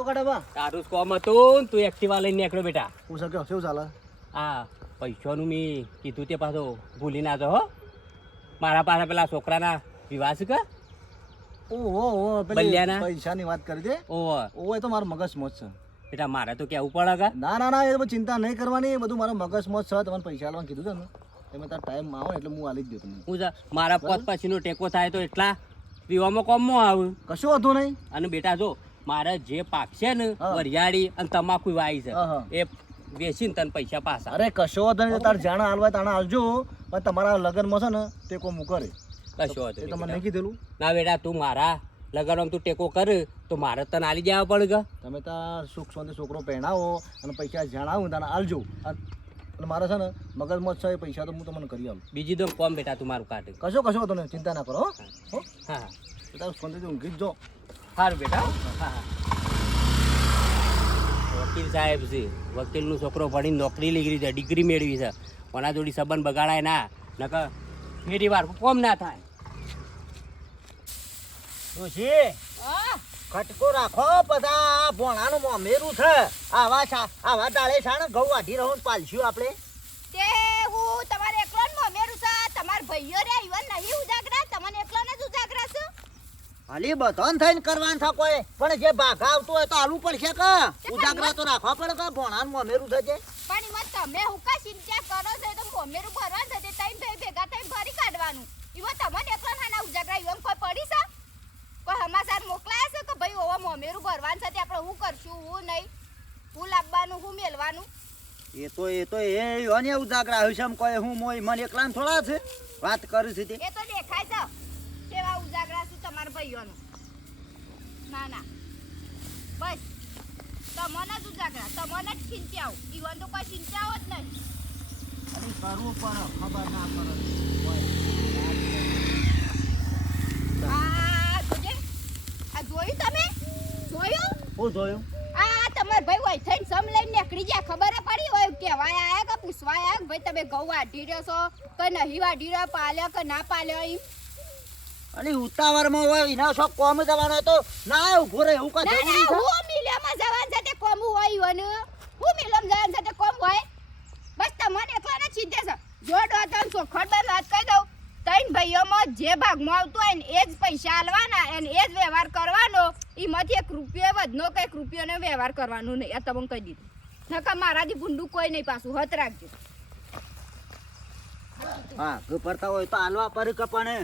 બોલો કાઢવા તારું કોમ હતું તું એક્ટિવા લઈને નીકળ્યો બેટા. હું શક્યો શું ચાલે આ પૈસાનું મેં કીધું તે પાછો ભૂલી ના જાઓ હો. મારા પાસે પેલા છોકરાના વિવાહ છે કે ઓહો પેલી બલ્યાના? પૈસાની વાત કરી દે ઓહો ઓહો એ તો મારો મગજ મોજ છે બેટા મારે તો કેવું પડે કે ના ના ના એ તો ચિંતા નહીં કરવાની એ બધું મારો મગજ મોજ છે તમને પૈસા આલવાનું કીધું છે ને તમે તાર ટાઈમ આવો એટલે હું આલી જ દઉં તમને હું છે મારા પોત પછીનો ટેકો થાય તો એટલા પીવામાં કોમમાં આવું. કશું હતું નહીં અને બેટા જો મારે જે પાક છે ને હા. વરિયાળી અને તમાકુ વાવી છે હા. એ વેચીને તને પૈસા પાછા. અરે કશો હતો નહીં તાર જાણા હાલવાય તાણા હાલજો પણ તમારા લગ્નમાં છે ને ટેકો હું કરે કશો હતો એ નહીં તમને બેટા. નહીં કીધેલું ના બેટા તું મારા લગનમાં તું ટેકો કર તો મારે તને આલી જવા પડે કે તમે તાર સુખ શાંતિ છોકરો પહેણાવો અને પૈસા જણાવું તાને હાલજો અને મારે છે ને મગજમાં છે એ પૈસા તો હું તમને કરી આલું બીજી તો કોમ બેટા તું મારું કાઢે. કશો હતો ને ચિંતા ના કરો હો હો હા તાર શાંતિથી ઊંઘી જ જો સારું બેટા. હા વકીલ સાહેબ છે વકીલનો છોકરો ભણીને નોકરી લીધી છે ડિગ્રી મેળવી છે કોના જોડી સંબંધ બગાડાય ના નકર ફેરી વાર કોમ ના થાય. ડોશી ખટકો રાખો બધા ભોણાનું મોમેરું છે આવા ડાળે છે ને ઘઉં વાઢી રહો ને પાલશું આપણે તે હું તમારે એકલો ને મમેરું છે તમાર ભાઈઓ રે ઈવન નહીં ઉજાગરા તમને એકલો ને જ ઉજાગરા છે હાલી બધાને થઈને કરવાનું છે કોઈ પણ જે ભાગા આવતું હોય તો આલુ પડશે કે ઉજાગરા તો રાખવા પડે કે ભોણાનું મોમેરું થશે પણ ઈવન તમે હુકા ચિંતા કરો છો તો મમેરું ભરવા છે તે ટાઈમ ભાઈ ભેગા થઈ ભરી કાઢવાનું ઈવન તમને એકલો ના ઉજાગરા ઈવન કોઈ પડી છે કોઈ સમાચાર મોકલાયા છે કે ભાઈ ઓવા મમેરું ભરવાનું છે તે આપણે હું કરશું હું નહીં હું લાવવાનું હું મેલવાનું એ તો એ યોને ઉજાગરા આવ્યું છે એમ કોઈ હું મોય મને એકલાને થોડા છે વાત કરું છું તે એ તો દેખાય છે કેવા ઉજાગરા છે તમારા ભાઈઓનું ના ના બસ તમને જ ઉજાગરા તમને જ ચિંતાઓ ઈવન તો કોઈ ચિંતાઓ જ નહીં અરે કરવું પડે ખબર ના પડે આ જોજે આ જોયું તમે જોયું હું જોયું આ તમાર ભાઈ હોય થઈને સમ લઈને નીકળી ગયા ખબર પડી હોય કેવાય આયા કે પૂછવા આયા કે ભાઈ તમે ઘઉં વાઢી રહ્યો છો કે નહીં વાઢી રહ્યો પાલ્યો કે ના પાલ્યો એમ અને ઉતાવળમાં હોય એના શોખ કોમ જવાનો તો ના ઉભો રહે એવું ના કઈ ના હું મિલમાં જવાન સાથે કોમ હોય ઈવન હું મિલમ જવાન સાથે કોમ હોય બસ તમને એકલાને ચિંતા છે જો ડોતન સોખડ પર વાત કહી દઉં તૈન ભાઈઓમાં જે ભાગમાં આવતું હોય ને એ જ પૈસા આલવાના અને એ જ વ્યવહાર કરવાનો એમાંથી 1 રૂપિયો વધનો કે 1 રૂપિયોનો વ્યવહાર કરવાનો નહીં આ તમને કહી દીધું નકર મારાથી ભૂંડું કોઈ નહીં પાછું હત રાખજો હા ગપરતા હોય તો આલવા પર કપાને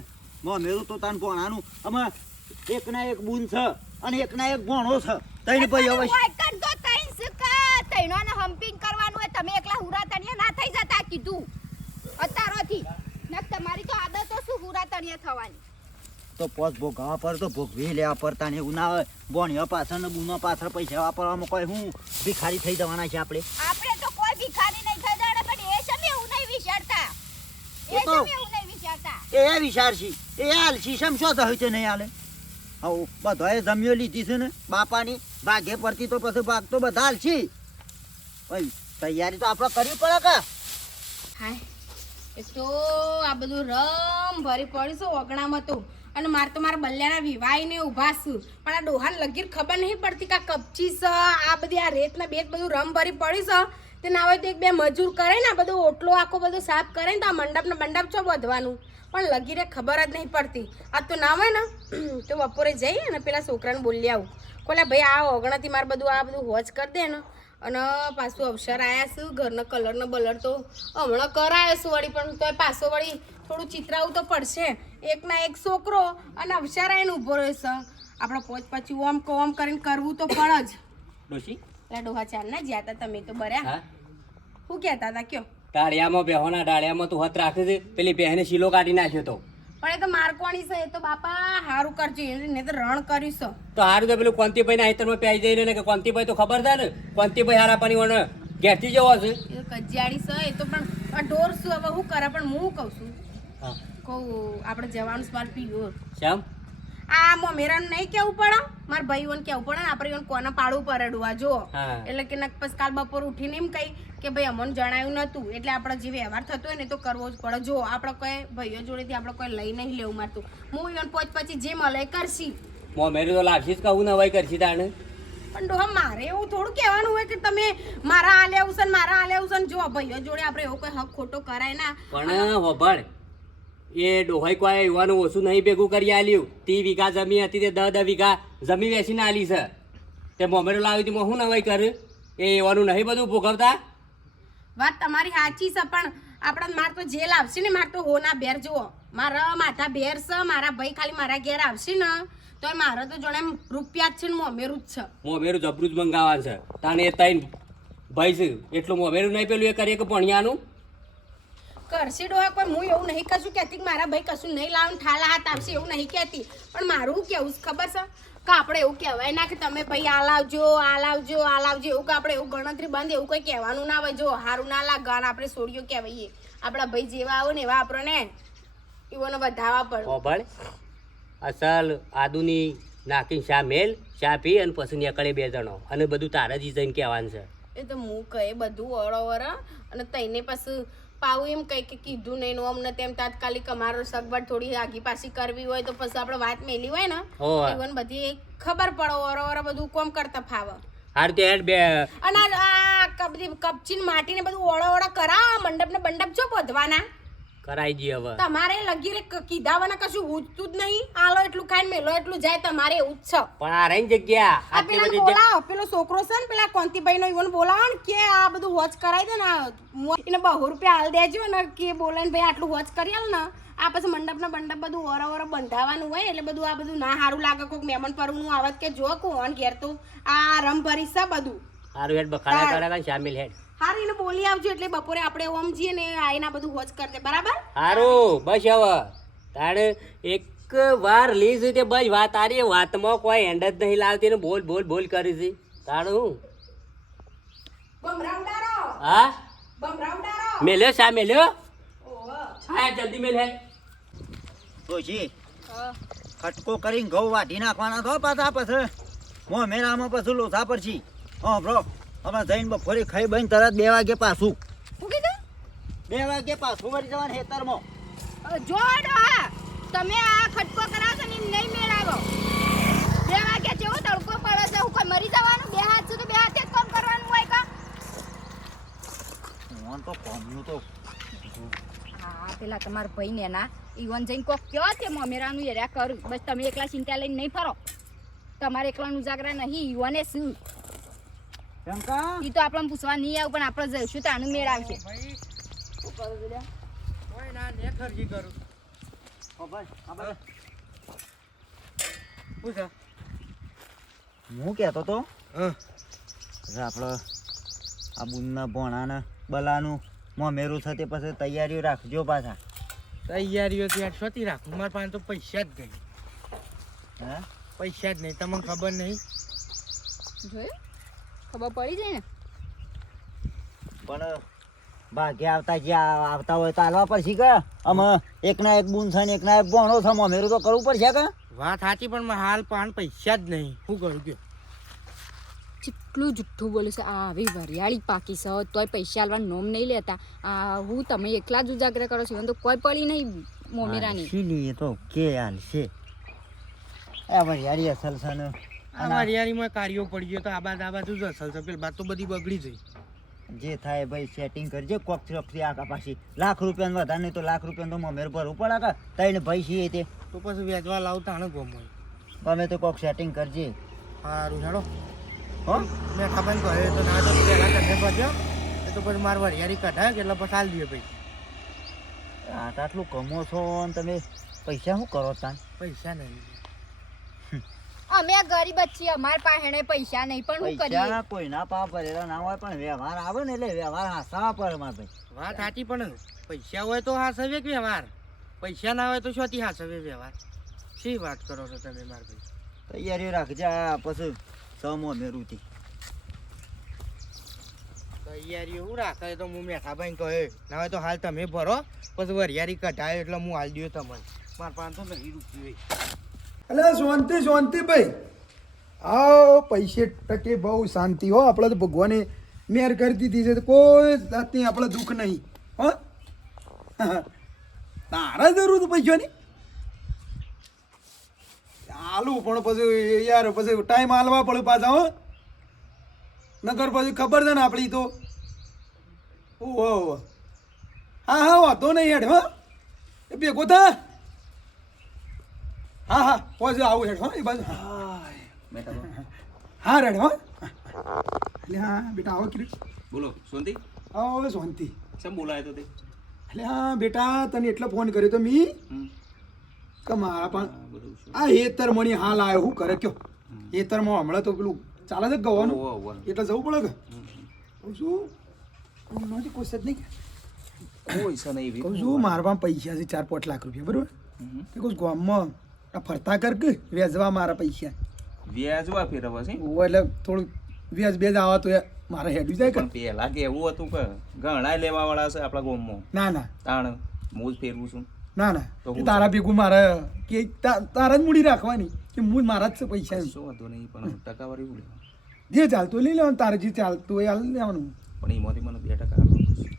મેરું તો તાન ભોણાનું અમે એક ના એક બૂન છે અને એક ના એક ભોણો છે તૈન ભાઈ હવે વાયકન તો તૈન સકા તૈનોને હમ્પિંગ કરવાનું હોય તમે એકલા હુરા તણિયા ના થઈ જતા કીધું અત્યારોથી નક તમારી તો આદત તો શું હુરા તણિયા થવાની તો પોસ ભોગવા પર તો ભોગવી લેવા પડતા ને એવું ના હોય ભોણિયા પાછળ ને બૂનો પાછળ પૈસા વાપરવામાં કોઈ હું ભિખારી થઈ જવાના છે આપણે તો કોઈ ભિખારી નહીં થઈ જડે પણ એ સમે એવું નહીં વિચારતા એ તો- સમે એવું નહીં વિચારતા એ વિચાર છે એ હાલ છે શમ શું થયું છે નહીં હાલે આવું બધાએ જમીઓ લીધી છે ને બાપાની ભાગે પડતી તો પછી ભાગ તો બધા હાલ છે ભાઈ તૈયારી તો આપણે કરવી પડે કે હાય એ તો આ બધું રમ ભરી પડી છે ઓગણામાં તો અને મારે તો મારા બલ્યાના વિવાહને ઊભા છું પણ આ ડોહાન લગીર ખબર નહીં પડતી કે આ કપચી છે આ બધી આ રેતના બેત બધું રમ ભરી પડી છે તે ના હોય તો 1-2 મજૂર કરે ને આ બધો ઓટલો આખો બધો સાફ કરે ને તો આ મંડપ છો વધવાનું પણ લગીરે ખબર જ નહીં પડતી આ તો ના હોય ને તો બપોરે જઈ અને પેલા છોકરાને બોલી આવું કોલા ભાઈ આ ઓગણાથી મારે બધું આ બધું હોજ કરી દે ને અને પાછું અવસર આવ્યા છું ઘરનો કલરનો બલર તો હમણાં કરાયો છું વળી પણ તો પાછો વળી થોડું ચિતરાવું તો પડશે એકના એક છોકરો અને અવસર આવીને ઊભો રહેશે આપણે પોચ પછી ઓમ કરીને કરવું તો પડે જ ડોશી એટલે ડોહા ચાર ના જ્યાં હતા તમે તો બર્યા હા શું કહેતા હતા કયો ડાળિયામાં બેહોના ડાળિયામાં તું હત રાખી દે પેલી બહેને શીલો કાઢી નાખ્યો તો પણ એ તો મારકોણી છે એ તો બાપા સારું કરજો એને તો રણ કર્યું છે તો હારું તો પેલું કોંતીભાઈ ના હેતરમાં પ્યાઈ જઈને ને કે કોંતીભાઈ તો ખબર થાય ને કોંતીભાઈ હારા પાણી વણ ઘેરથી જવો છે એ તો કજિયાળી છે એ તો પણ આ ઢોર શું હવે શું કરે પણ હું કહું છું હા કહું આપણે જવાનું સ્માર્ટ પીવું શ્યામ આ મમેરાનું નહીં કેવું પડે મારા ભાઈઓને કેવું પડે ને આપણે કોને પાડવું પડે ડુઆ જો હા. એટલે કે પછી કાલ બપોર ઉઠીને એમ કહી કે ભાઈ અમને જણાવ્યું નતું એટલે આપણે જે વ્યવહાર થતો હોય ને તો કરવો જ પડે જો આપણે કોઈ ભાઈઓ જોડેથી આપણે કોઈ લઈ નહીં લેવું મારતું હું ઈવન પછી જે મળે એ કરશી મોમેરું તો લાગશે જ કહું નવાઈ કરશી તાણે પણ ડોહા મારે એવું થોડું કહેવાનું હોય કે તમે મારા આલે આવશે ને મારા આલે આવશે ને જો ભાઈઓ જોડે આપણે એવો કોઈ હક ખોટો કરાય ના. પણ વભાડ એ ડોહાઈ કોઈ યુવાનું ઓછું નહીં ભેગું કરી આલ્યું. 30 વીઘા જમીન હતી તે 10 વીઘા જમીન વેચીને આલી છે. તે મોમેરો લાવી હતી હું નવાઈ કરે એ એવાનું નહીં બધું ભોગવતા. વાત તમારી સાચી છે પણ આપણે માર તો જેલ આવશે ને માર તો હોના બેર જુઓ મારા માથા બેર છે મારા ભાઈ ખાલી મારા ઘેર આવશે ને તો મારે તો જોડે એમ રૂપિયા જ છે ને મોમેરું જ છે. મોમેરું જબરું જ મંગાવવાનું છે. તાને એ તૈન ભાઈ છે એટલું મોમેરું નહીં પેલું એ કરીએ કે ભણિયાનું કરશે ડોહા કોઈ હું એવું નહીં કશું કહેતી કે મારા ભાઈ કશું નહીં લાવવાનું ઠાલા હાથ આવશે એવું નહીં કહેતી પણ મારું કેવું છે ખબર છે કે આપણે એવું કહેવાય ના કે તમે ભાઈ આ લાવજો એવું કે આપણે એવું ગણતરી બંધ એવું કંઈ કહેવાનું ના હોય જો સારું ના લાગે અને આપણે સોડિયો કહેવાઈએ આપણા ભાઈ જેવા આવો ને એવા આપણને એઓને વધારવા પડે. ઓભાળ અસલ આદુની નાખીને શા મેલ શા પી અને પછી નીકળે 2 જણો અને બધું તારા જ જઈને કહેવાનું છે. એ તો હું કહે બધું વરોવર અને તઈને પાછું પાવું એમ કહે કે કીધું નહીં નું અમને તેમ તાત્કાલિક અમારો સગવડ થોડી આગી પાછી કરવી હોય તો પછી આપણે વાત મેલી હોય ને એવું બધી ખબર પડે વરોવર બધું કોમ કરતા ફાવે. હાર તે હેડ બે અને આ બધી કપચીન માટીને બધું ઓળો કરા મંડપ ને બંડપ છો બધવાના કરાઈ જી હવે તમારે લગીરે કીધાવાના કશું ઉજતું જ નહીં આલો એટલું ખાઈને મેલો એટલું જાય તમારે એવું જ છે. પણ આ રહી જગ્યા આ પેલા બોલાવો પેલો છોકરો છે ને પેલા કોંતીભાઈ નો ઈવન બોલાવો ને કે આ બધું વોચ કરાવી દે ને એને 200 રૂપિયા હાલ દેજો ને કે બોલે ને ભાઈ આટલું વોચ કરી આલ ને આ પછી મંડપ ને બંડપ બધું વરો બંધાવાનું હોય એટલે બધું આ બધું ના સારું લાગે કોઈક મહેમાન પરનું આવત કે જો કોણ ઘેર તો આ રમ ભરી છે બધું હારું હેડ બખાડા કરાવે શામિલ હેડ હારું એને બોલી આવજો એટલે બપોરે આપણે ઓમ જઈએ ને આઈના બધું વોચ કરી દે બરાબર. હારું બસ હવે તારે એક વાર લીઝ તે બસ વાત આરી વાતમાં કોઈ એન્ડ જ નહીં લાવતી ને બોલ કરી છે તારું બમરાવડારો હા બમરાવડારો મેલ્યો શા મેલ્યો હા જલ્દી મેલ હે ડોશી ખટકો કરીને ઘઉં વાઢી નાખવાના થો પાછા પછી મોમેરામાં પછી લોસા પડશી. હા બ્રો અમે જઈને બપોરે ખાઈ બહીને તરત 2 વાગે પાછું શું કીધું 2 વાગે પાછું વળી જવાનું ખેતરમાં. જો ડોહા તમે આ ખટકો કરાવશો ને એમ નહીં મેળાવો 2 વાગે જેવો તડકો પડે છે હું કોઈ મરી જવાનું 2 હાથ છે તો 2 હાથે જ કામ કરવાનું હોય કા. હું તો કોમનું તો હા પેલા તમારા ભાઈ ને ના ઈવન જઈને કોક કયો છે મમેરાનું એર્યા કરું બસ તમે એકલા ચિંતા લઈને નહીં ફરો તમારે એકલાનું ઉજાગરા નહીં ઈવને શું શંકા ઈ તો આપણને પૂછવા નહીં આવ પણ આપણે જઈશું તો આનું મેળ આવશે. શું કરું છું કોઈ ના ને ખર્ચી કરું ઓ ભાઈ આ ભાઈ પૂછ હું કહેતો તો આપણે આ બુનના ભોણાના બલાનું મોમેરું છે તે પછી તૈયારીઓ રાખજો પાછા. તૈયારીઓ ત્યાં શોધી રાખું મારા પાસે તો પૈસા જ નહીં. હે પૈસા જ નહીં તમને ખબર નહીં જોયું ખબર પડી જાય ને પણ ભાગ્ય આવતા જે આવતા હોય તો હાલવા પડશે કે અમે એકના એક બુન છે ને એકના એક ભોણો છે મોમેરું તો કરવું પડશે કે વાત સાચી પણ મારે હાલ પાન પૈસા જ નહીં શું કરું ગયો કેટલું જુઠ્ઠું બોલે છે આ આવી વરિયાળી પાકી છે તોય પૈસા આલવાનું નોમ નહીં લેતા આ હું તમે એકલા જ ઉજાગરા કરો છો તો કોઈ પડી નહીં મોમેરાની સીલી તો કે હાલ છે આ વરિયાળી અસલ છે ને આ વારિયારીમાં કાર્યો પડી ગયો તો આ બાજુ જ અસલ છે પેલી બાદ તો બધી બગડી જઈ. જે થાય ભાઈ સેટિંગ કરજે કોક ચોકથી આખા પાછી લાખ રૂપિયા વધારે નહીં તો લાખ રૂપિયા તો મોમેર ભરવું પડે કે તઈને ભાઈ છીએ તે તો પછી વેચવા લાવતા ને ગમ હોય ગમે તો કોક સેટિંગ કરજે. સારું હેડો હો મેં ખબર કહે તો ના તો પહેલાં તમે ભરજો એ તો પછી મારે વરિયારી કઢાય કે એટલે પછી હાલ દઈએ ભાઈ. આટલું કમો છો ને તમે પૈસા શું કરો તાન પૈસા નહીં અમે ગરીબ જ છીએ અમાર પાસે પૈસા નહીં પણ શું કરીએ પૈસા કોઈના પા ભરેલા ના હોય પણ વ્યવહાર આવે ને એટલે વ્યવહાર હાસવા પડે મારા ભાઈ. વાત સાચી પણ પૈસા હોય તો હાસવે કે વ્યવહાર પૈસા ના હોય તો શોથી હાસવે વ્યવહાર શી વાત કરો છો તમે મારા ભાઈ. તૈયારીઓ રાખજે આ પછી સમો મેરુથી તૈયારી એવું રાખે તો હું મેઠાભાઈ કહે ના હોય તો હાલ તમે ભરો પછી વરિયારી કઢાય એટલે હું હાલ દઉં તમને મારા પાસે તો નહીં રૂપિયું એટલે શાંતિ ભાઈ આવો પૈસે ટકે બહુ શાંતિ હો આપણે તો ભગવાને મેર કરી દીધી છે તો કોઈ જાતની આપણે દુઃખ નહીં હો તારા જરૂર તો પૈસાની હાલું પણ પછી યાર પછી ટાઈમ હાલવા પડે પાછા હો નગર પછી ખબર છે ને આપણી તો ઓહો હા હા વાંધો નહીં હેડ હો એ ભેગો થા હા હા પોજે આવું હેડ હો એ બાજુ હા રેડ હો એટલે હા બેટા આવો કિરીટ બોલો શાંતિ આવો હવે શાંતિ શેમ બોલાય તો તે એટલે હા બેટા તને એટલે ફોન કર્યો તો મી કે મારા પણ બધું શું આ હેતર મણી હાલ આવ્યો હું કરે કયો હેતરમાં હમણાં તો પેલું ચાલે છે ગવાનું એટલે જવું પડે કે કહું છું કોઈ સજ નહીં કોઈ છે નહીં કહું છું મારા પાસે પૈસા છે 4-5 લાખ રૂપિયા બરોબર તે કહું ગામમાં આ ફરતા કર કે વેચવા મારા પૈસા વ્યાજવા ફેરવા છે એટલે થોડું વ્યાજ બેજ આવા તો મારે હેડવી જાય કે પણ પેલા કે એવું હતું કે ઘણા લેવા વાળા છે આપણા ગામમાં ના ના તાણ હું જ ફેરવું છું ના ના તો એ તારા ભેગું મારે કે તારા જ મૂડી રાખવાની કે હું જ મારા જ છે પૈસા શું વાંધો નહીં પણ ટકાવારી એવું લેવા જે ચાલતું લઈ લેવાનું તારે જે ચાલતું હોય હાલ લેવાનું પણ એમાંથી મને 2% આપવા પડશે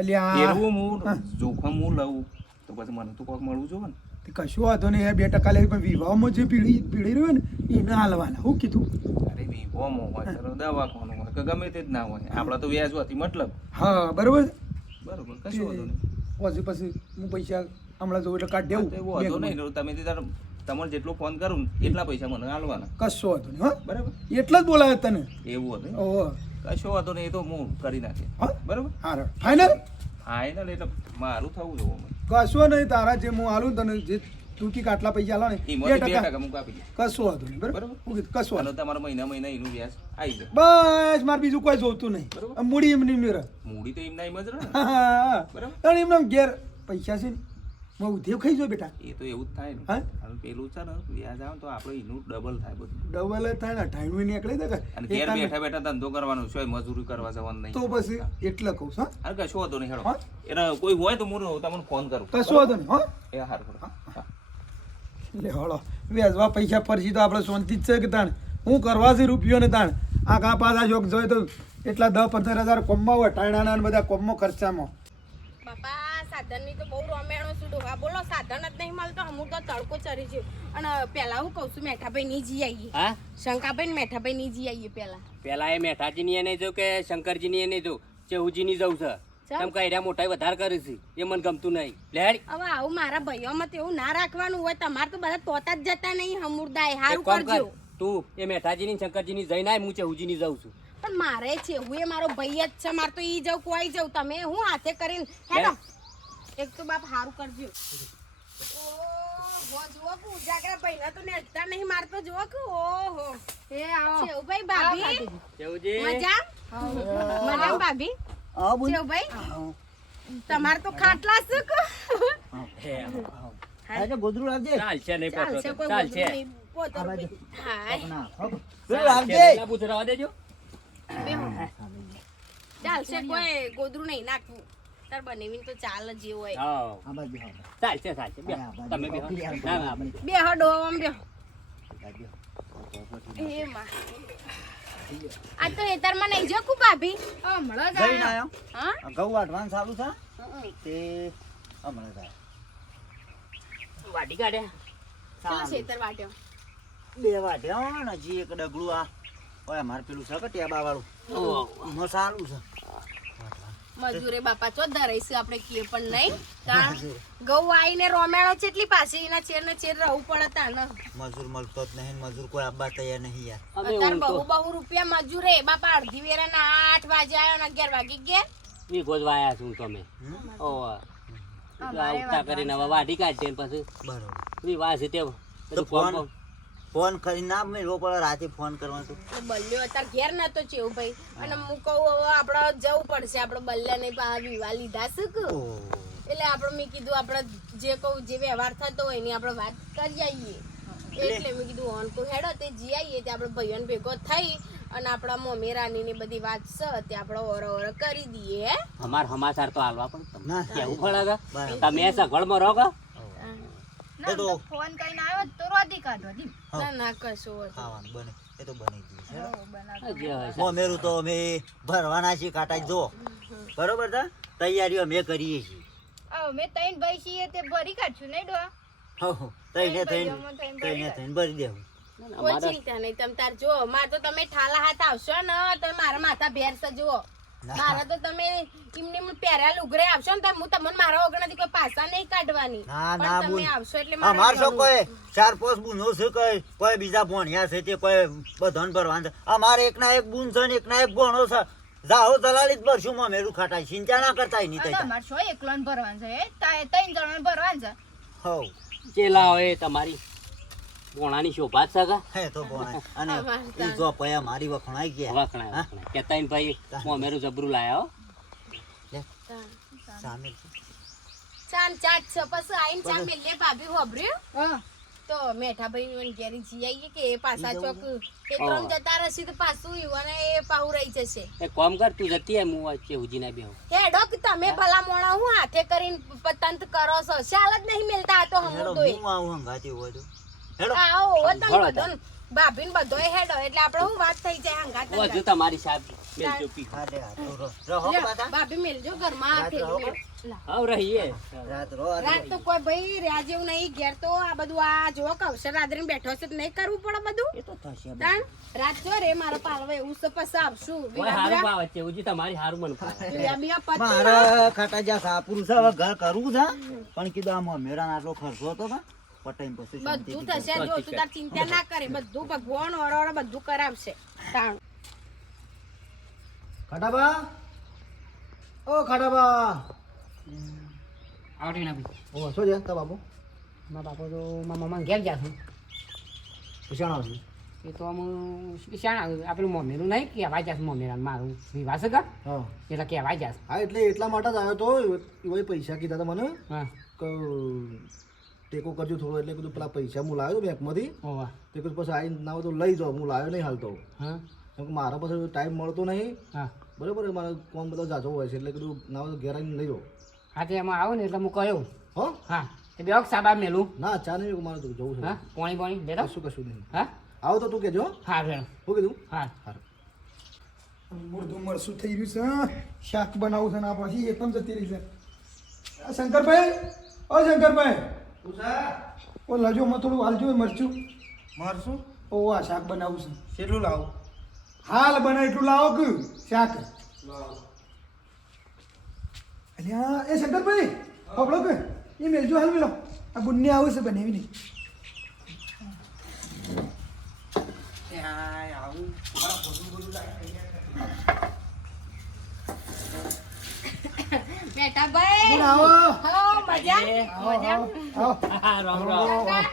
અલ્યા ફેરવું હું જોખમ હું લઉં તો પછી મને તો કોક મળવું જોઈએ ને તે કશું વાંધો નહીં 2% લેવી પણ વિવાહમાં જે પીડી રહ્યો ને એને હાલવાના હું કીધું અરે વિવોમાં હોય ચાલો દવાખાનું હોય કે ગમે તે જ ના હોય આપણા તો વ્યાજવાથી મતલબ હા બરોબર બરોબર કશું વાંધો નહીં પછી હું પૈસા હમણાં જવું એટલે કાઢ દેવું એવું વાંધો નહીં તમે તમારે જેટલો ફોન કરું ને એટલા પૈસા મને હાલવાના કશો વાંધો નહીં હા બરાબર એટલા જ બોલાવે તને એવું હતું ઓહો કશો વાંધો નહીં એ તો હું કરી નાખે હા બરાબર હા ફાઇનલ ફાઇનલ એટલે મારું થવું જોવું મને કશો નહીં તારા જે હું હાલું તને જે તું કાટલા પૈસા હાલો ને એમાંથી 2% 2% હું કાપી દઈશ કશો વાંધો નહીં બરાબર બરાબર. હું કીધું કશો અને વાંધો તમારા મહિના એનું વ્યાજ આવી જાય બસ મારે બીજું કોઈ જોતું નહીં બરોબર. આ મૂડી એમની એમની રહે મૂડી તો એમના એમ જ રહે ને. હા બરાબર. અને એમને ઘેર પૈસા છે ને હું ઉધેવ ખાઈ જો બેટા એ તો એવું જ થાય ને હા? અને પેલું છે ને વ્યાજ આવે ને તો આપણે એનું ડબલ થાય બધું ડબલ થાય ને 28 નીકળી દે અને ઘેર બેઠા બેઠા ધંધો કરવાનો છે મજૂરી કરવા જવાનું નહીં તો પછી એટલે કહું છું અરે કશો વાંધો નહીં હેડો હા? એને કોઈ હોય તો હું તમને ફોન કરું કશો વાંધો નહીં હા એ હારું હા લે હળો વ્યાજવા પૈસા પરથી તો આપણે શાંતિ જ છે કે તાણ હું કરવા છે રૂપિયો ને તાણ આ પાછા જોક જોઈએ તો એટલા 10-15 હજાર કોમમાં હોય ટાણાના ને બધા કોમમાં ખર્ચામાં બાપા સાધનની તો બહુ રમેણો છું ડોહા બોલો સાધન જ નહીં મળતો અમુક તો તડકો ચડી ગયો અને પેલા હું કહું છું મેઠાભાઈ ની જી આવીએ હા શંકાભાઈ ને મેઠાભાઈ ની જી આવીએ પેલા પેલા એ મેઠાજીની એ નહીં જો કે શંકરજીની એ નહીં જો ચેહુજીની જવું છે તેમ કઈ મોટા વધારે કરે છે એ મને ગમતું નહીં લેડ હવે આવું મારા ભાઈઓમાં તો એવું ના રાખવાનું હોય તમારે તો બધા તોતા જ જતા નહીં હમુરદાય એક હારું કામ કર કરજો તું એ મેઠાજીની શંકરજીની જઈને આય હું ચેહુજીની જઉં છું પણ મારે છે હું એ મારો ભાઈ જ છે મારે તો ઈ જવું કોઈ જવું તમે હું હાથે કરીને હેડો એક તો બાપ હારું કરજો ઓહો જુઓ કે ઉજાગરા ભાઈના તો નેટતા નહીં મારતો જુઓ કે ઓહો એ આવો છે ભાઈ ભાભી ચેહુજી મજા મજા ભાભી આવો બોલ છે ભાઈ તમારે તો ખાટલા છે કે આજે ગોદરું લાવજે ચાલશે નહીં ચાલશે પતો કોઈ ચાલશે બોલતું નહીં. પોતો આ બાજુ. હાય ના પેલું ચાલશે. લાવજે ના પૂછવા દેજો ચાલશે કોઈ ગોદરું નહીં નાખવું તાર બનેવીને તો ચાલ જ એવું હોય હા આ બાજુ હા ચાલશે ચાલશે બે તમે બે ના ના બે હડો આમ બે બાજુ. એ માં આ તો એતરમાં નહીં જો કુ ભાભી હમણાં જ જઈને આયા. આયો હા આ ઘઉં વાટવાનું ચાલુ છે તે હમણાં થાય વાડી કાઢે શું છેતર વાટ્યો 2 વાટ્યા ને હજી એક ડગલું આ ઓય મારે પેલું છે કે ટેબા વાળું એમાં સારું છે મજૂરે બાપા ચો ધરાઈશું આપણે કીએ પણ નહીં તા ગૌ આઈને રોમેણો છેટલી પાછી એના ચેર ને ચેર રહું પડે તા ને મજૂર મળતો જ નહીં મજૂર કોઈ આપવા તૈયાર નહીં યાર અત્યારે બહુ રૂપિયા મજૂરે બાપા અડધી વેરાના 8 વાગે આવ્યો ને 11 વાગે ગયા ઈ ગોજવાયા છું તમે ઓ ઉતા કરીને હવે વાડી કાઢી પછી બરોબર વિવાહ છે તે તો ફોન કરી ના મેળવો પડે રાતે ફોન કરવાનો તો તો બલ્યો અત્યારે ઘેર નતો ચેવું ભાઈ અને હું કહું હવે આપણે જવું પડશે આપણે બલ્યા નહીં પા વિવાહ લીધા છે કે એટલે આપણે મેં કીધું આપણે જે કહું જે વ્યવહાર થતો હોય એની આપણે વાત કરી આવીએ એટલે મેં કીધું ઓન કો હેડો તે જી આવીએ તે આપણે ભાઈઓને ભેગો થઈ અને આપણા મમ્મી રાનીની બધી વાત છે તે આપણે ઓર કરી દઈએ હે અમાર સમાચાર તો હાલવા પણ તમને ના કેવું પડે કે બરાબર. તમે સગવડમાં રહો કે એ તો ફોન કરીને આવ્યો તો રોધી કાઢો દી ના ના કશું હોય ખાવાનું બને એ તો બની ગયું છે જે હોય છે. મોમેરું તો અમે ભરવાના છીએ કાંટા જો બરોબર છે તૈયારીઓ અમે કરીએ છીએ આવો મેં તૈન ભાઈ છીએ તે ભરી કાઢશું નહીં ડોહા હો, તઈને ભાઈઓમાં થઈને ભરી દેવું કોઈ ચિંતા નહીં તમ તાર જો માર તો તમે ઠાલા હાથ આવશો ને તો મારા માથા ભેર સજવો મારા તો તમે એમને પહેર્યા લુગરે આવશો ને તો હું તમને મારા વગરથી કોઈ પાસા નહીં કાઢવાની ના, પણ ના, તમે બોલ. આવશો એટલે અમાર શું મારે કોઈ 4-5 બુનો છે કોઈ બીજા ભોણિયા છે તે કોઈ બધાને ભરવાનું છે અમારે એકના એક બુન છે ને એકના એક ભોણો છે જાઓ દલાલી જ ભરશું મોમેરું ખાટાય ચિંતા ના કરતા નહીં અને તઈ અમારે શું એકલોને ભરવાનું છે ત્રણ જણાને ભરવાનું છે હો ચેલા હોય તમારી બોણાની શોભા જ સગા હે તો ભોણાય અને અમારે ઈ જો પયા મારી વખણાઈ ગયા વખણાય કેતા ભાઈ મોમેરું જબરું લાયા હો. સામે ચાન ચાટ છે પછી આઈને ચા મેલે ભાભી હોભર્યું હા તો મેઠાભાઈ ની ઘેરી જી આવીએ કે એ પાછા ચોક એ ત્રણ જતા રહેશે તો પાછું ઈવાને એ પાહુ રહી જશે એ કોમ કર તું જતી એમ હું વચ્ચે ઉજી ના બેહું. હેડો કે તમે ભલા મોણા હું હાથે કરીને પતંત કરો છો શાલ જ નહીં મિલતા આ તો હેડો હમુદોય હું આવું હંગાતી હોય તો હેડો આવો હો તમે ભળો બધો ભાભીન બધોય હેડો એટલે આપણે હું વાત થઈ જાય હંગાત હજુ હંગાત. તમારી સાહેબ મેલજો પી હા લે આ તો રહો લ્યો, પાછા ભાભી મેલજો ઘરમાં આ રાત થેલી રહો મેલ. લા. આવ રહીએ રાત રહો રાત તો કોઈ ભાઈ રહ્યા જેવું નહીં ઘેર તો આ બધું આ જો કવસર રાત્રે બેઠો છે તો નહીં કરવું પડે બધું એ તો થશે તાણ રાત જો રે મારો પાલવે એવું છે પછી આવશું ઓય હારું ભાવ છે ઉજી તમારી હારું મન ભાવે. બીયા પતું મારા ખાટા જા સાપુર છે હવે ઘર કરવું છે પણ કીધું આમાં મેળાનો આટલો ખર્ચો હતો ને પટાઈને પછી બધું થશે જો તું તાર ચિંતા ના કરે બધું ભગવાન ઓરડ બધું કરાવશે તાણ ખાટાબા ઓ ખાટાબા આવડી ના ભાઈ ઓ શું છે તા બાપુ મારા બાપો તો મારા મમ્મા ઘેર ગયા છું પૂછાણ આવશે એ તો આમ શાણ આપણું મમ્મીનું નહીં કહેવાય જશે મમ્મીના મારું વિવાહ છે કા હા એટલે કહેવાય જશે હા એટલે એટલા માટે જ આવ્યો તો એવા પૈસા કીધા હતા મને હા કે ટેકો કરજો થોડો એટલે કીધું પેલા પૈસા હું લાવ્યો બેંકમાંથી ઓવા તે કીધું પછી આવીને ના હોય તો લઈ જાઓ હું લાવ્યો નહીં હાલતો હા કેમ કે મારા પાસે ટાઈમ મળતો નહીં હા બરાબર મારે કોમ બધો જાજો હોય છે એટલે કીધું ના હોય તો ઘેર આવીને લઈ જાઓ હા તે એમાં આવો ને એટલે હું કહ્યું હો હા એ બે સાબા મેલું ના ચા નહીં મારે તો જવું છે હા પાણી પાણી લેતો કશું નહીં હા આવો તો તું કહેજો હા રેણ શું કીધું હા મુર્દું મરસું થઈ રહ્યું છે શાક બનાવું છે ને આ પછી એકદમ જતી રહી છે આ શંકરભાઈ ઓ શંકરભાઈ ઓ લજો માં થોડું હાલજો મરચું મારશું ઓ આ શાક બનાવું છે કેટલું લાવું હાલ બને એટલું લાવો કે શાક અલ્યા એ શંકરભાઈ પકડો કે એ મેલજો હાલ મેલો આ બુન્ને આવું છે બનાવી નહીં બેટા ભાઈ બોલ આવો હો મજા મજા આવો હા, રામ રામ.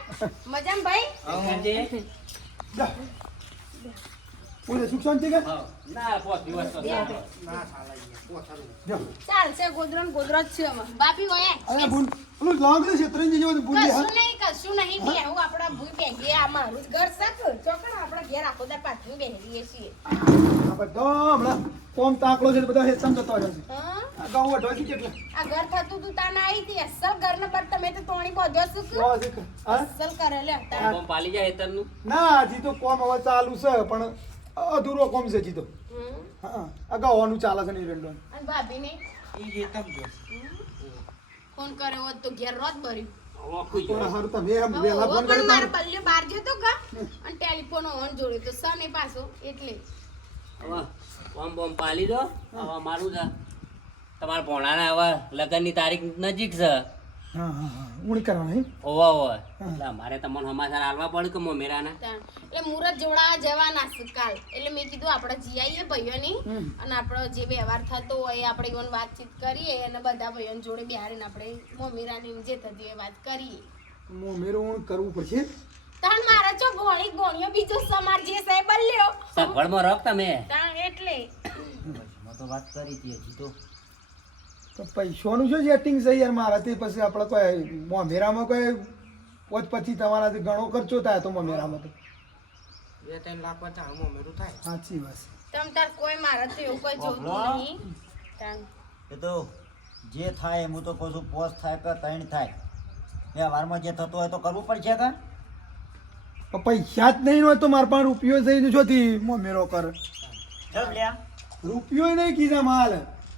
મજામ ભાઈ કરજે. જા બોલે સુખ શાંતિ કે હા. ના, 5 દિવસ તો ચાલે. જા ચાલશે ગોદરો ને ગોદરો જ છે આમાં. બાપી હોય અલ્યા બુન પેલું લાગલે છે ત્રણ જેવો બુન કશું નહીં બેહું આપણા ભૂઈ બેહીએ આ મારું જ ઘર સાક ચોકડ આપણા ઘેર આખો દા પાથરી બેહીએ છીએ આ બધો હમણાં કોમ તાકડો છે એટલે બધા હેસામ જતો રહ્યો છે હા આ ગાઉં વઢવા છે કેટલા આ ઘર થતું તું તાને આવી હતી અસલ ઘર ને પર તમે તો તોણી બોધ્યો છું કે? જોવા છે કે? હા? અસલ કરે લે કોમ પાલી જાય હેતરનું. ના હજી તો કોમ હવે ચાલુ છે પણ અધૂરો કોમ છે હજી તો હા આ ગાવાનું ચાલે છે નહીં રેન્ડો અને ભાભી ને ઈ જે તમ જો ફોન કર્યો હોત તો ઘેર રોત ભર્યું ઓખું જ. પણ હારું તમે એમ વહેલા હવે ફોન પણ કર્યો મારો તાર. પલ્લ્યો બહાર જતો કા અને ટેલિફોન ઓન જોડ્યો તો સને પાછો એટલે હવે કોમ બોમ પાલી દો. હવે મારું છે તમારા ભોણાના હવે લગ્નની તારીખ નજીક છે. હા હા હા ઊણી કરવાના એમ? ઓવા ઓવા એટલે અમારે તમને સમાચાર આલવા પડે કે મોમેરાના. તાણ. એટલે મુહૂર્ત જોડાવા જવાના છે કાલ એટલે મેં કીધું આપણે જઈ આવીએ ભાઈઓની અને આપણો જે વ્યવહાર થતો હોય આપણે ઈવન વાતચીત કરીએ અને બધા ભાઈઓની જોડે બેહારીને આપણે મોમીરાની જે થતી હોય એ વાત કરીએ મેરું ઊણ કરવું પડશે તાણ મારા ચો ગોળી ગોળીઓ બીજો સમાર જે સાહેબ બલ્યો સગવડમાં રખ તમે. તાણ એટલે મેં તો વાત કરી હતી હજી તો પૈસાનું શું સેટિંગ છે યાર મારા તે પછી આપણે કોઈ મોમેરામાં કોઈ પોત પછી તમારાથી ઘણો ખર્ચો થાય તો મોમેરામાં તો 2-3 લાખ પચાસ મોમેરું થાય સાચી વાત તમ તાર કોઈ મારા તો એવું કોઈ જોતું નહીં તાણ એ તો જે થાય એમ હું તો કહું છું પોસ થાય કે ત્રણ થાય વ્યવહારમાં જે થતું હોય તો કરવું પડશે કે પણ પૈસા જ નહીં હોય તો મારા પાસે રૂપિયો થઈ જોથી મોમેરો કર ચલ લ્યા રૂપિયો નહીં કીધા માલ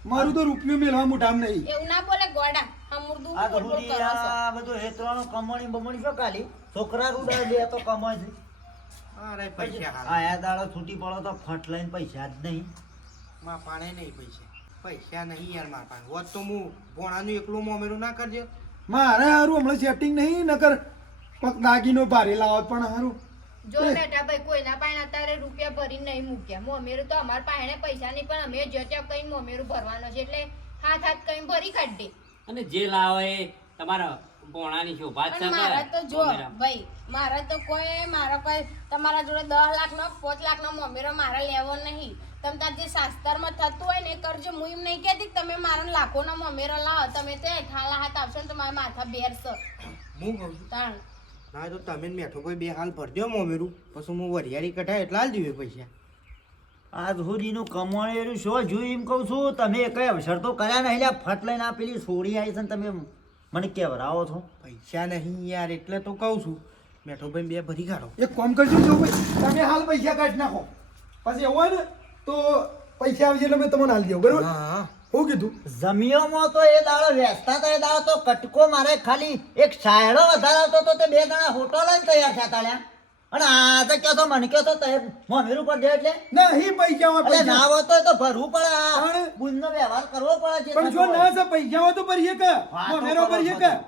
મારું તો રૂપિયો મેળવા મોઢામ નહીં એવું ના બોલે ગોડા હમુરદું આ બોલ બોલ ગરુડી કરો છો આ બધું હેતરાનું કમણી બમણી શું કાલી છોકરા રૂડા લે તો કમાય છે અરે પૈસા હાલ આયા દાડો છૂટી પડો તો ફટ લઈને પૈસા જ નહીં. માં પાણે નહીં પૈસા નહીં યાર માર પાસે હોત તો હું ભોણાનું એકલું મોમેરું ના કરજે. મારે હારું હમણાં સેટિંગ નહીં નકર કોક દાગીનો ભારે લાવત પણ હારું જો બેટા ભાઈ કોઈના પાસે અત્યારે રૂપિયા ભરીને નહીં મૂક્યા મોમેરું તો અમારા પાસે પૈસા નહીં પણ અમે જે ત્યાં કઈ મોમેરું ભરવાનો છે એટલે હાથ હાથ કઈ ભરી કાઢી અને જે લાવો એ તમારા પોણાની શોભા જ પણ છે મારા તો જો મોમેરા. ભાઈ મારા કોઈ તમારા જોડે 10 લાખનો 5 લાખનો મોમેરો મારા લેવો નહીં. તમે તાર જે શાસ્ત્રમાં થતું હોય ને એ કરજો. હું એમ નહીં કહેતી કે તમે મારા લાખોનો મોમેરો લાવો. તમે તો ઠાલા હાથ આવશો ને તમારા માથા બેરશે હું કહું છું તાણ ના તો તમે ને મેઠો ભાઈ 2 હાલ ભરજો મોમેરું પછી હું વરિયાળી કઢાય એટલા જ દીવે પૈસા. આ સુધીનું કમાણેલું શું જોયું એમ કહું છું. તમે કઈ અવસર તો કર્યા નહીં લ્યા. ફટ લઈને આ પેલી છોડી આવી છે ને તમે મને કેવરાવો છો. પૈસા નહીં યાર એટલે તો કહું છું મેઠો ભાઈ 2 ભરી કાઢો. એક કામ કરજો જો ભાઈ તમે હાલ પૈસા કાઢી નાખો પછી એવું હોય ને તો પૈસા આવશે એટલે મેં તમને હાલ દઉં બરોબર હા હું કીધું જમીઓમાં તો એ દાડો વેચતા હતા એ દાડો તો કટકો મારે ખાલી એક સાયડો વધારે આવતો તો તે 2 જણા હોટો લઈને તૈયાર થયા લ્યા. અને આ તો કહો તો મને કહો તો તે મોમેરું પર દે એટલે નહીં પૈસા હોય એટલે ના પૈસા હોય તો ભરવું પડે. આ તાણે. બુનનો વ્યવહાર કરવો પડે છે. પણ જો ના છે પૈસા હોય તો ભરીએ કે હા, તો મેરો કરો ભરીએ છો કે તો.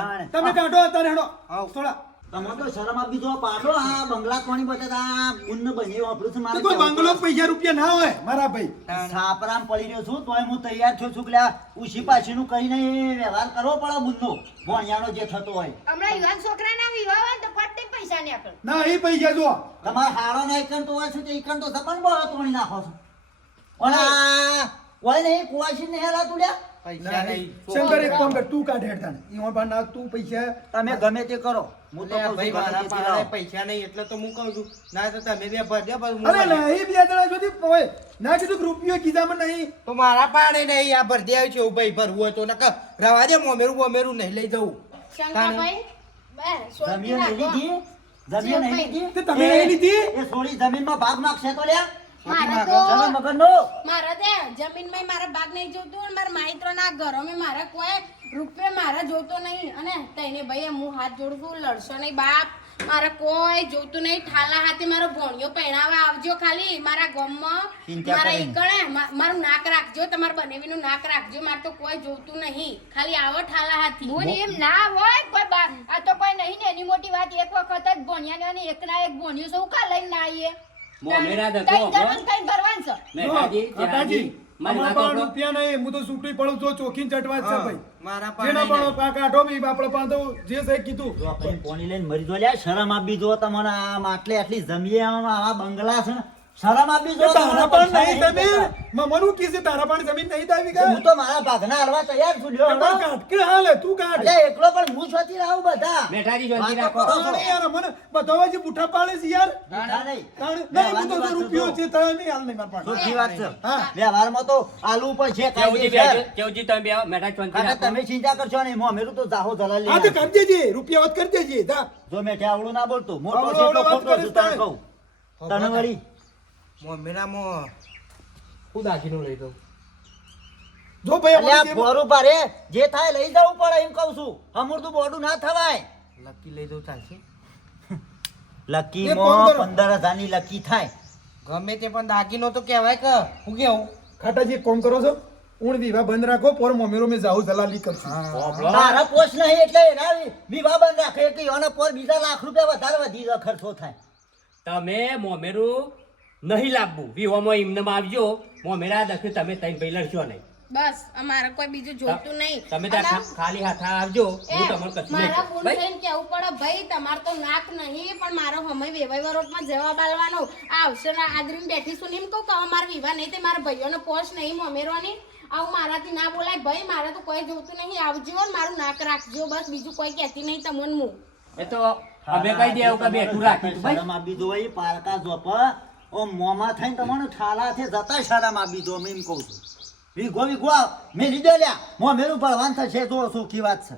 તાણે. તમે કાઢો અત્યારે હેડો આવ. થોડા તમે તો શરમ આપી દો પાડો. આ બંગલા કોની બચત આ બુનને બની વાપરું છું મારે તો કોઈ કહેવું બંગલો પડે. પૈસા રૂપિયા ના હોય મારા ભાઈ સાપરામ પડી રહ્યો છું તોય હું તૈયાર છું છું કે લ્યા ઉછી પાછીનું કરીને વ્યવહાર કરવો પડે બુનનો ભણિયાનો જે થતો હોય. હમણાં યુવાન છોકરાના વિવાહ હોય તો ફટ પૈસા ને આપણે ના એ પૈસા જો તમારે હારો ના એકન તો હોય છે તે એકન તો સપન બહુ તોડી નાખો છો. પણ આ હોય નહીં કુવાસી ને હેલા તું લ્યા. પૈસા નહીં. શંકર એક કામ કર તું કાઢ હેડતા ને ઈવન પર ના તું પૈસા તમે ગમે તે કરો હું તો લે કહું છું ભાઈ ગમે મારા તે પાસે લાવો. પૈસા નહીં એટલે તો હું કહું છું ના તો તમે 2 ભરજો પછી હું અરે ભરી. નહીં 2 જણા સુધી હોય ના કીધું કે રૂપિયો કીધામાં નહીં તો મારા પાસે નહીં આ ભરતી આવ્યું છે એવું ભાઈ ભરવું હોય તો નકર રવા દે મોમેરું નહીં લઈ જવું. શંકરભાઈ બે સોટી જમીન નહીં નાખો. લીધી જમીન નહીં લીધી તે તમે નહીં લીધી? એ થોડી જમીનમાં ભાગ માગશે તો લ્યા. મારે ચલો તો મગનનો. મારા તે જમીનમાં મારા ભાગ નહીં જોતું અને મારા માઇત્રોના ઘરોમાં મારા કોઈ રૂપિયા મારા જોતો નહીં. અને તઈને ભાઈ હું હાથ જોડું છું લડશો નહીં બાપ. મારા કોઈ જોતું નહીં. ઠાલા હાથે મારો ભોણિયો પહેરાવા આવજો ખાલી મારા ગામમાં. ચિંતા મારા કરે નહીં. ઈકણે મારું નાક રાખજો. તમારા બનેવીનું નાક રાખજો. મારે તો કોઈ જોતું નહીં. ખાલી આવો ઠાલા હાથી. હું એમ ના હોય કોઈ આ તો કોઈ નહીં ને એની મોટી વાત એક વખત જ ભણ્યા ને એકના એક ભણ્યું છે ઉકા લઈને ના આવીએ મોમેરા કઈ દગો દરરોજ કઈ ભરવાનું છે મેઠાજી કાકાજી મારી અમારા વાત પાસે સાંભળો. રૂપિયા નહીં હું તો છૂટી પડું છું ચોખીન ચટવા જ છે ભાઈ મારા પાસે જેના નહીં. પણ કાઢો બી આપણે પાસે તો જે છે કીધું જો આપણે પોણી લઈને મરી જો લ્યા. શરમ આપી જો તમને આમ આટલી આટલી જમીએ આવા બંગલા છે ને. શરમ આપી જો તારા પણ નહીં જમીન મમનું કીધું તારા પણ જમીન નહીં તાવી કે હું તો મારા ભાગના હાલવા તૈયાર છું લ્યો. પણ કાઢ કે હાલે તું કાઢ અરે એકલો પણ હું છોતી રહું બધા. મેઠાજી શાંતિ વાતો રાખો. કરો છો. તાણે યાર મને બધાવા જે બુઠા પાડે છે યાર ના, નહીં. તાણે નહીં હું તો વ્યવહારની વાત રૂપિયો છે છે તારે નહીં હાલ નહીં મારા પાસે ચોખ્ખી વાત છે. હા. વ્યવહારમાં તો આલુ ઉપર છે કેવુંજી કાયદેસર. બેસો, કેવુંજી તમે બેસો. મેઠાજી શાંતિ કાકા રાખો. તમે ચિંતા કરશો નહીં હું અમેરું તો જાહો જલાલ હા તો કરી દેજે રૂપિયા વાત કરી દેજે જા જો મેઠે આવડું ના બોલતો મોટો આવડો છે એટલો વાત ખોટો કરીશ છું તને તાણે. કહું તને વળી મોમેરામાં હું દાગીનું લઈ દઉં. જો ભાઈ અલ્યા અમારી જેમ- ફોરું પારે જે થાય લઈ જવું પડે એમ કહું છું અમૂર્તું બોડું ના થવાય લકી લઈ દઉં ચાલશે. લકી એ માં કોણ કરો? 15,000 ની લકી થાય ગમે તે પણ દાગીનો તો કહેવાય કે હું કેવું ખાટાજી એક કામ કરો છો ઊણ વિવાહ બંધ રાખો પોર મોમેરો મેં જાઉં દલાલી કરશું મારા પોસ્ટ નહીં એટલે એના વિવાહ બંધ રાખે કે એના પર બીજા લાખ રૂપિયા વધારે વધી ખર્ચો થાય તમે મોમેરું નહીં લાવવું વિહોમાં એમનેમ આવજો મોમેરા દખે તમે તઈ ભાઈ લડશો નહીં. બસ અમારે કોઈ બીજું જોતું નહીં. તમે ત્યાં અને ખાલી હાથા આવજો એ, હું તમને કશું નહીં મારા કહું. ફોન ભાઈ, થઈને કેવું પડે ભાઈ તમારે તો નાક નહીં પણ મારો હમય વેવાઈ વરોટમાં જવાબ આલવાનો આવશે ને આદરીને બેઠી છું ને એમ કહું કે હવે મારો વિવાહ નહીં તે મારા ભાઈઓનો પોષ નહીં મમેરોની આવું મારાથી ના બોલાય ભાઈ મારે તો કોઈ જોતું નહીં આવજો ને મારું નાક રાખજો બસ બીજું કોઈ કહેતી નહીં તમને હું એ તો અમે કહી દેવું કે બેઠું રાખ્યું ભાઈ. શરમ આપી દો એ પારકા જોપ ઓ મોમાં થઈને તમારું ઠાલાથી જતા શરમ આપી દો એમ કહું છું વીઘો મેં લીધો લ્યા મોમેરું ભરવાનું થશે તો સુખી વાત છે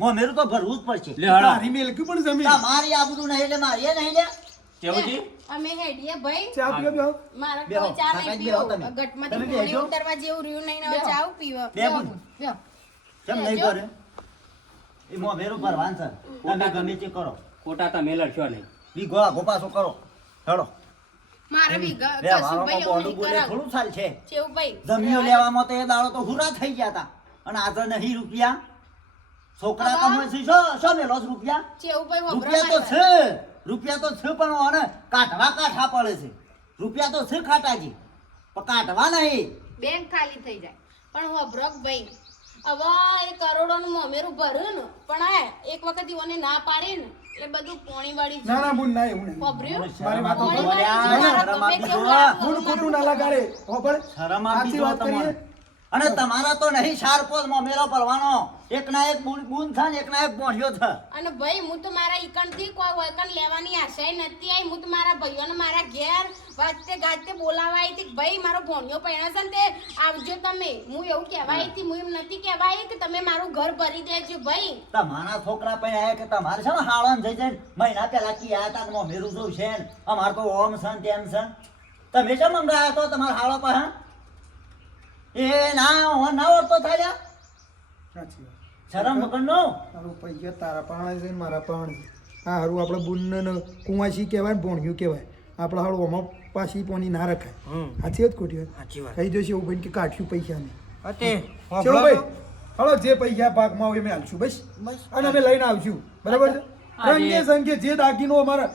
મોમેરું તો ભરવું જ પડશે લે હળો. તારી મેલકી પણ જમીન મારી આબરૂ નહીં એટલે મારી એ નહીં લ્યા કેવુંજી? અમે હેડીએ ભાઈ ચા પીઓ બેહો મારા બેહો, કોઈ ચા કાકા નહીં જ બેહો પીવો તમે. ગટમાંથી તમે પાણી બેહજો. ઉતરવા જેવું રહ્યું નહીં ને હવે ચા પીવો બે બુન. કેમ નહીં બેહજો. ભરે એ મોમેરું ભરવાનું છે તમે ગમે તે કરો ખોટા તમે લડશો નહીં. વીઘો આગો પાછો કરો હેડો મારે વીઘા વ્યવહારોમાં કશું ભાઈ એવું બોલું નહીં બોલે કરાવું. થોડું ચાલ છે ચેવું ભાઈ જમીઓ લેવામાં તો એ દાડો તો હુરા થઈ ગયા હતા અને આજે નહીં રૂપિયા છોકરા હવે? કમાય છે શું મેલો છે રૂપિયા ચેવું ભાઈ હોભળો રૂપિયા તો મારી વાત. છે રૂપિયા તો છે પણ આને કાઢવા કાઠા પડે છે રૂપિયા તો છે ખાટાજી પણ કાઢવા નહીં બેંક ખાલી થઈ જાય પણ હોભળો કે ભાઈ હવે એ કરોડોનું મોમેરું ભર્યું ને પણ આ એક વખત ઈવોને ના પાડી ને એટલે બધું પોણી વાળી ના ના બુન ના એવું નહીં હોભળ્યું? મારી વાતો પોણી ખબર. વાળી ના, ના, મારા શરમ ગમે આપી તેવું દો. લાગતું બુન હોય, ખોટું ના લગાડે હોભળ. શરમ આપી સાચી દો વાત તમને કરીએ. અને તમારા તો નહીં સાર પોત મોમેરો પરવાનો એક ના એક બૂન છે ને એક ના એક બોણ્યો છે અને ભાઈ હું તો મારા ઈકણથી કોઈ વળકણ લેવાની આશાય નથી આવી. હું તો મારા ભાઈઓને મારા ઘેર વાજતે ગાજતે બોલાવા આવી હતી કે ભાઈ મારો ભોણિયો પહેણ્યો છે ને તે આવજો તમે. હું એવું કહેવા આવી હતી, હું એમ નથી કહેવા આવી કે તમે મારું ઘર ભરી દેજો ભાઈ. તમારા છોકરા પણ આયા કે તમારે છે ને હાળન જઈ જઈને મહિના પહેલા કી આયા તા કે મોમેરું જોઉં છે ને અમાર તો ઓમ છે ને તેમ છે તમે શું મંગાયા તો તમારા હાળો પર એ ના ઓળતો થાય સાચી વાત. શરમ વગરનો તારું પૈસા તારા પાણે છે ને મારા પાણે છે. હા હારું આપણે બુનને કુંવાસી કહેવાય ને ભોણિયું કહેવાય. આપણે હારું આમાં પાછી પોની ના રખાય. સાચી વાત ખોટી વાત? સાચી વાત. કહી દો છે એવું ભાઈ કે કાઢ્યું પૈસા નહીં. અતે ચલો ભાઈ હાલો જે પૈસા ભાગમાં હોય અમે હાલશું બસ અને અમે લઈને આવશું બરાબર છે રંગે સંગે જે દાગીનો અમારે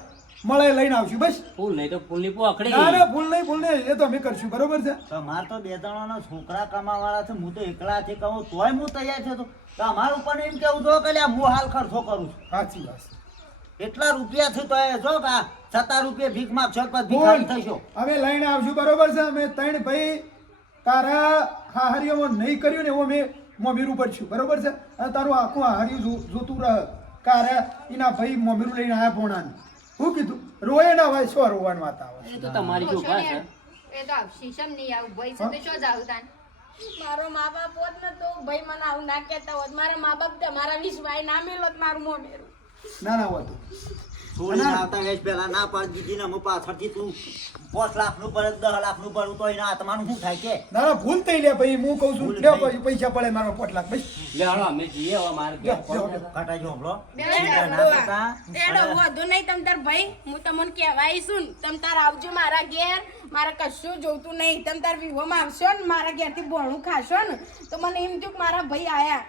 મળે લઈને આવશું બસ. ફૂલ નહીં તો ફૂલની પોખડી ના ના ભૂલ નહીં એ તો અમે કરશું બરોબર છે. તમાર તો બે ત્રણના છોકરા કમાવાળા છે હું તો એકલાથી કહું તોય હું તૈયાર છું તો અમારું પણ એમ કેવું જો કે લ્યા હું હાલ ખર્ચો કરું છું સાચી વાત. એટલા રૂપિયા છે તો એ જો કે 7 રૂપિયા ભીખ માગશો પછી ભિખારી થઈશો અમે લઈને આવશું બરોબર છે. અમે ત્રણ ભાઈ તારા હાહરીઓમાં નહીં કર્યું ને એવું અમે મોમીરું પડશું બરોબર છે. અને તારું આખું હાહર્યું જોતું રહે કારે એના ભાઈ મોમીરું લઈને આવ્યા ભોણાને. શું કીધું રોય ના હોય શું રોવાની વાત આવે. એ તો તમારી ઓછો ચોખા ને છે એ તો શીશમ નહીં આવું ભાઈ છે તો શું જાવ તાન મારો મા બાપ હોત ને તો ભાઈ મને આવું ના કહેતા હોત. મારા મા બાપ તમારા વિશ્વાય ના મેલોત મારું મોમેરું. ના ના હોતું છોડીને આવતા વેચ પહેલા ના પાડી દીધી ને હું પાછળથી તું 5 લાખનું પડે 10 લાખનું પડું તો એના આત્માનું શું થાય કે ના ના ભૂલ થઈ લે ભાઈ હું કહું છું ભૂલ લે થઈ. ભાઈ પૈસા પડે મારો 5 લાખ ભાઈ. લે હાલો અમે જઈએ હવે મારે ઘેર જાઓ, કોણ જાઓ. કાટાજો હમણો એડો ના કરતા. વધુ નહીં તમ તાર ભાઈ. હું તમને કહેવા આવીશું ને તમ તાર આવજો મારા ઘેર. મારે કશું જોતું નહીં. તમ તાર વિહોમાં આવશો ને મારા ઘેરથી ભોણું ખાશો ને તો મને એમ થયું કે મારા ભાઈ આયા,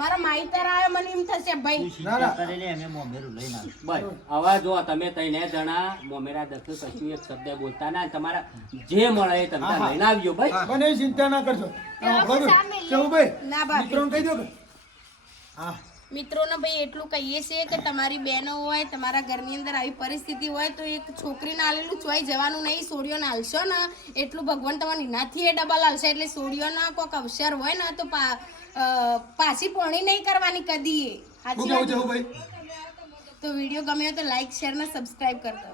મારા માઈતર આયા, મને એમ થશે ભાઈ. તું ચિંતા કરીને અમે મોમેરું લઈને આવીશું. બસ હવે જો તમે તઈને જણા મોમેરા દસ કશું એક શબ્દ બોલતા ના તમારા જે મળે એ તમે તાર લઈને આવજો ભાઈ. મને ચિંતા ના કરજો. હા, બરોબર. કેવું ભાઈ ના ભાભી. મિત્રોને કહી દો કે હા મિત્રોને ભાઈ એટલું કહીએ છીએ કે તમારી બહેનો હોય, તમારા ઘરની અંદર આવી પરિસ્થિતિ હોય તો એક છોકરીને આલેલું ચોઈ જવાનું નહીં. સોડિયોને હાલશો ને એટલું ભગવાન તમારી નાથી એ ડબલ હાલશે. એટલે સોડિયોના કોઈક અવસર હોય ને તો પાછી પોણી નહીં કરવાની કદી. શું કેવું છે ભાઈ? તો વિડીયો ગમ્યો તો લાઈક શેર ને સબસ્ક્રાઇબ કરજો.